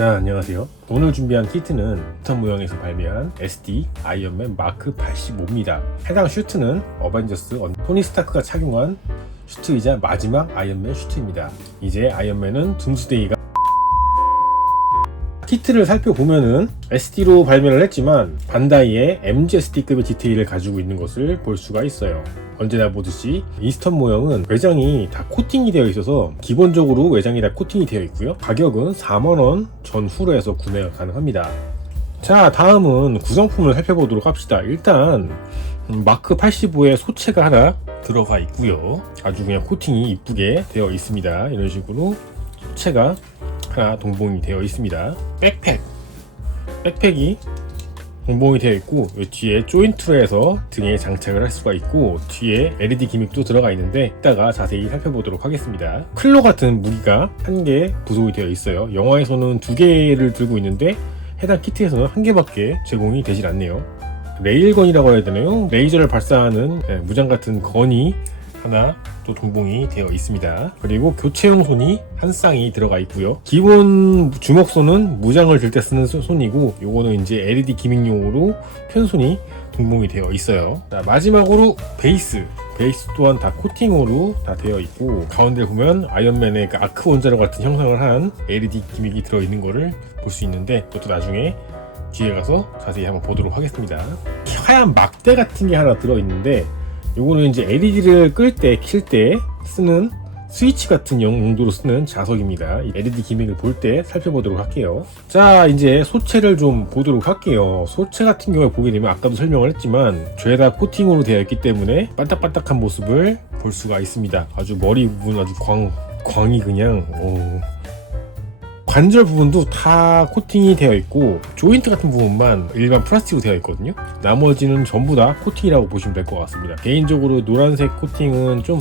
자 안녕하세요. 오늘 준비한 키트는 스턴 모형에서 발매한 SD 아이언맨 마크 85입니다. 해당 슈트는 어벤져스 언- 토니 스타크가 착용한 슈트이자 마지막 아이언맨 슈트입니다. 이제 아이언맨은 둠스데이가 키트를 살펴보면은 SD로 발매를 했지만 반다이의 MGSD급의 디테일을 가지고 있는 것을 볼 수가 있어요. 언제나 보듯이 인스턴 모형은 외장이 다 코팅이 되어 있어서 기본적으로 외장이 다 코팅이 되어 있고요. 가격은 4만원 전후로 해서 구매가 가능합니다. 자 다음은 구성품을 살펴보도록 합시다. 일단 음, 마크 85의 소체가 하나 들어가 있고요. 아주 그냥 코팅이 이쁘게 되어 있습니다. 이런 식으로 소체가 하나 동봉이 되어 있습니다. 백팩. 백팩이 동봉이 되어 있고 이 뒤에 조인트로 해서 등에 장착을 할 수가 있고 뒤에 LED 기믹도 들어가 있는데 이따가 자세히 살펴보도록 하겠습니다. 클로 같은 무기가 한 개 부속이 되어 있어요. 영화에서는 두 개를 들고 있는데 해당 키트에서는 한 개밖에 제공이 되질 않네요. 레일건이라고 해야 되나요? 레이저를 발사하는 예, 무장 같은 건이 하나 또 동봉이 되어 있습니다. 그리고 교체용 손이 한 쌍이 들어가 있고요. 기본 주먹손은 무장을 들 때 쓰는 손- 손이고 요거는 이제 LED 기믹용으로 편손이 동봉이 되어 있어요. 자, 마지막으로 베이스. 베이스 또한 다 코팅으로 다 되어 있고 가운데 보면 아이언맨의 그 아크 원자로 같은 형상을 한 LED 기믹이 들어 있는 거를 볼 수 있는데 그것도 나중에 뒤에 가서 자세히 한번 보도록 하겠습니다. 하얀 막대 같은 게 하나 들어 있는데 요거는 이제 LED를 끌 때, 킬 때 쓰는 스위치 같은 용도로 쓰는 자석입니다. 이 LED 기믹을 볼 때 살펴보도록 할게요. 자, 이제 소체를 좀 보도록 할게요. 소체 같은 경우에 보게 되면 아까도 설명을 했지만 죄다 코팅으로 되어 있기 때문에 반딱반딱한 모습을 볼 수가 있습니다. 아주 머리 부분 아주 광, 광이 그냥, 어, 관절 부분도 다 코팅이 되어 있고 조인트 같은 부분만 일반 플라스틱으로 되어 있거든요. 나머지는 전부 다 코팅이라고 보시면 될 것 같습니다. 개인적으로 노란색 코팅은 좀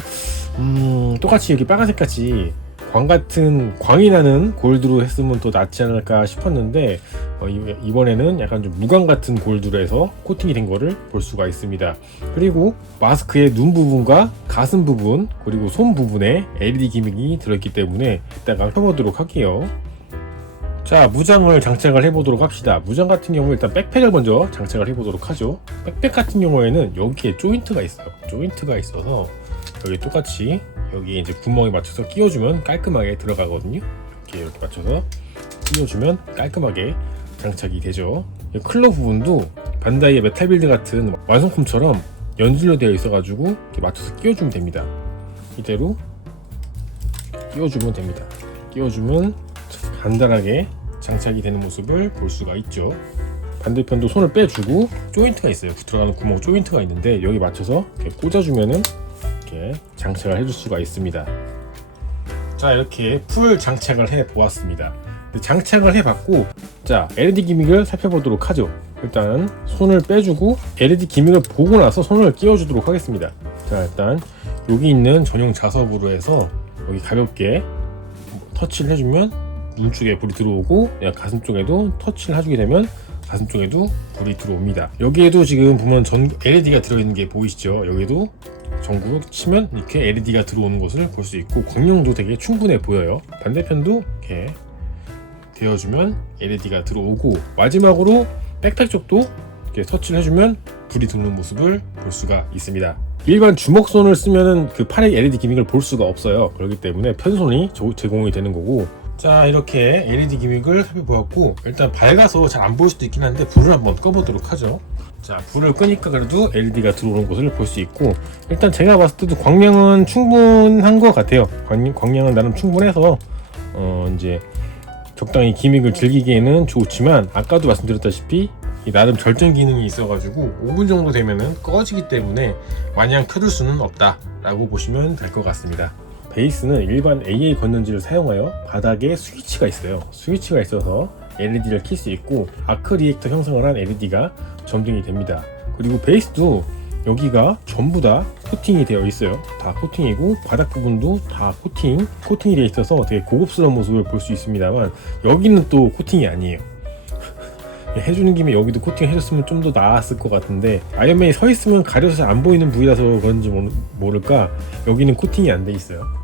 음, 똑같이 여기 빨간색 같이 광 같은 광이 나는 골드로 했으면 더 낫지 않을까 싶었는데 어, 이- 이번에는 약간 좀 무광 같은 골드로 해서 코팅이 된 거를 볼 수가 있습니다. 그리고 마스크의 눈 부분과 가슴 부분 그리고 손 부분에 LED 기믹이 들어있기 때문에 이따가 펴보도록 할게요 자 무장을 장착을 해보도록 합시다. 무장 같은 경우 일단 백팩을 먼저 장착을 해보도록 하죠. 백팩 같은 경우에는 여기에 조인트가 있어요 조인트가 있어서 여기 똑같이 여기 이제 구멍에 맞춰서 끼워주면 깔끔하게 들어가거든요. 이렇게 이렇게 맞춰서 끼워주면 깔끔하게 장착이 되죠. 이 클러 부분도 반다이의 메탈 빌드 같은 완성품처럼 연질로 되어 있어 가지고 이렇게 맞춰서 끼워주면 됩니다. 이대로 끼워주면 됩니다. 끼워주면 간단하게 장착이 되는 모습을 볼 수가 있죠. 반대편도 손을 빼주고 조인트가 있어요. 들어가는 구멍 조인트가 있는데 여기 맞춰서 이렇게 꽂아주면은 이렇게 장착을 해줄 수가 있습니다. 자 이렇게 풀 장착을 해 보았습니다. 장착을 해봤고 자 LED 기믹을 살펴보도록 하죠. 일단 손을 빼주고 LED 기믹을 보고 나서 손을 끼워주도록 하겠습니다. 자 일단 여기 있는 전용 자석으로 해서 여기 가볍게 터치를 해주면 눈 쪽에 불이 들어오고 그냥 가슴 쪽에도 터치를 해주게 되면 가슴 쪽에도 불이 들어옵니다. 여기에도 지금 보면 전 LED가 들어있는 게 보이시죠? 여기도 전구 치면 이렇게 LED가 들어오는 것을 볼 수 있고 광량도 되게 충분해 보여요. 반대편도 이렇게 되어주면 LED가 들어오고 마지막으로 백팩 쪽도 이렇게 터치를 해주면 불이 들어오는 모습을 볼 수가 있습니다. 일반 주먹손을 쓰면은 그 팔의 LED 기믹을 볼 수가 없어요. 그렇기 때문에 편손이 조- 제공이 되는 거고. 자 이렇게 LED 기믹을 살펴보았고 일단 밝아서 잘 안 보일 수도 있긴 한데 불을 한번 꺼보도록 하죠. 자 불을 끄니까 그래도 LED가 들어오는 것을 볼 수 있고 일단 제가 봤을 때도 광량은 충분한 것 같아요. 광, 광량은 나름 충분해서 어 이제 적당히 기믹을 즐기기에는 좋지만 아까도 말씀드렸다시피 이 나름 절전 기능이 있어가지고 5분 정도 되면은 꺼지기 때문에 마냥 켜둘 수는 없다 라고 보시면 될 것 같습니다. 베이스는 일반 AA 건전지를 사용하여 바닥에 스위치가 있어요. 스위치가 있어서 LED를 킬수 있고 아크 리액터 형성을 한 LED가 점등이 됩니다. 그리고 베이스도 여기가 전부 다 코팅이 되어 있어요. 다 코팅이고 바닥 부분도 다 코팅, 코팅이 되어 있어서 되게 고급스러운 모습을 볼 수 있습니다만 여기는 또 코팅이 아니에요. 해주는 김에 여기도 코팅 해줬으면 좀 더 나았을 것 같은데 아이언맨이 서 있으면 가려서 잘 안 보이는 부위라서 그런지 모를까 여기는 코팅이 안 돼 있어요.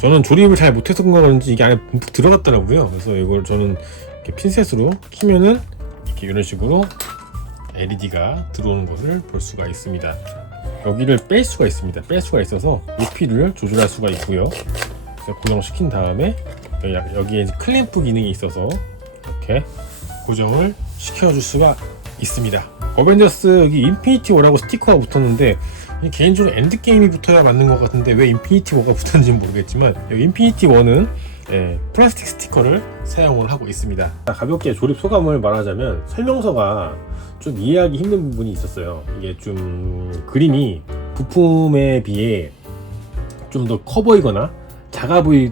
저는 조립을 잘 못해서 그런가 그런지 이게 안에 듬뿍 들어갔더라고요. 그래서 이걸 저는 이렇게 핀셋으로 키면은 이렇게 이런 식으로 LED가 들어오는 것을 볼 수가 있습니다. 여기를 뺄 수가 있습니다. 뺄 수가 있어서 높이를 조절할 수가 있고요. 고정시킨 다음에 여기- 여기에 클램프 기능이 있어서 이렇게 고정을 시켜줄 수가 있습니다. 어벤져스 여기 인피니티 워라고 스티커가 붙었는데 이 개인적으로 엔드 게임이 붙어야 맞는 것 같은데 왜 인피니티 워가 붙었는지는 모르겠지만 인피니티 워는 예, 플라스틱 스티커를 사용을 하고 있습니다. 가볍게 조립 소감을 말하자면 설명서가 좀 이해하기 힘든 부분이 있었어요. 이게 좀 그림이 부품에 비해 좀 더 커 보이거나 작아 보이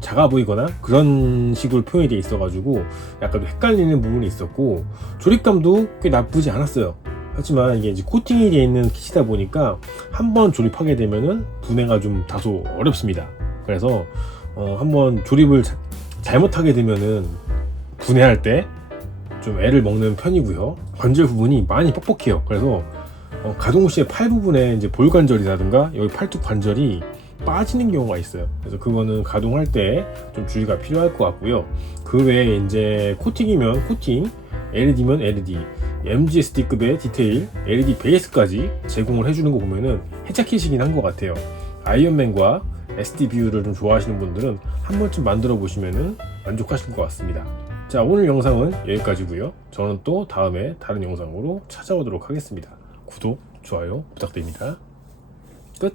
작아 보이거나 그런 식으로 표현이 돼 있어가지고 약간 좀 헷갈리는 부분이 있었고 조립감도 꽤 나쁘지 않았어요. 하지만 이게 이제 코팅이 되어 있는 킷이다 보니까 한 번 조립하게 되면은 분해가 좀 다소 어렵습니다. 그래서 어, 한번 조립을 자- 잘못하게 되면은 분해할 때 좀 애를 먹는 편이고요. 관절 부분이 많이 뻑뻑해요. 그래서 어, 가동 시에 팔 부분에 이제 볼 관절이라든가 여기 팔뚝 관절이 빠지는 경우가 있어요. 그래서 그거는 가동할 때 좀 주의가 필요할 것 같고요. 그 외에 이제 코팅이면 코팅, LED면 LED, MGSD급의 디테일, LED 베이스까지 제공을 해주는 거 보면은 해자킷이긴 한 것 같아요. 아이언맨과 SD 뷰를 좀 좋아하시는 분들은 한 번쯤 만들어 보시면은 만족하실 것 같습니다. 자, 오늘 영상은 여기까지고요. 저는 또 다음에 다른 영상으로 찾아오도록 하겠습니다. 구독, 좋아요 부탁드립니다. 끝.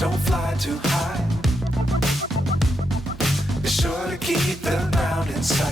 Don't fly too high. Be sure to keep the ground in sight.